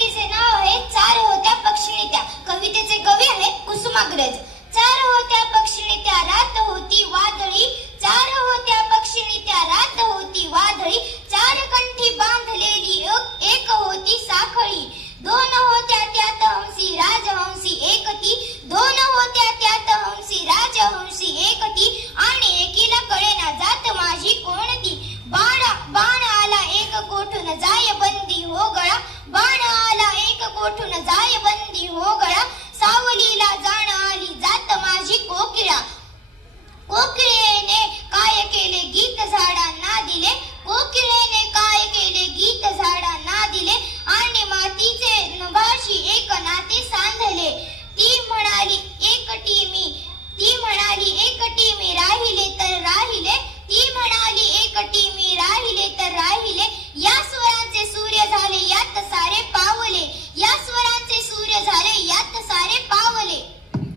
कवितेचे नाव आहे चार होत्या पक्षिणी त्या. कवितेचे कवी आहे कुसुमाग्रज. चार होत्या पक्षिणी त्या रात होती वादळी, चार होत्या पक्षिणी त्या रात होती वादळी, चार कंठी बांधलेली एक होती साखळी, दोन होत्या त्यात हंसी राजहंसी एकटी, दोन होत्या त्यात हंसी राजहंसी एकटी, आणि एकीला कळेना जात माझी कोणती. बाण आला एक कोठून जाय बंदी हो गळा, बाण आला एक कोठून जाय बंदी हो गळा, सावलीला जाण आली जात माझी कोकिळा. कोकिळेने काय केले गीत झाडांना दिले, कोकिळेने काय केले गीत झाडांना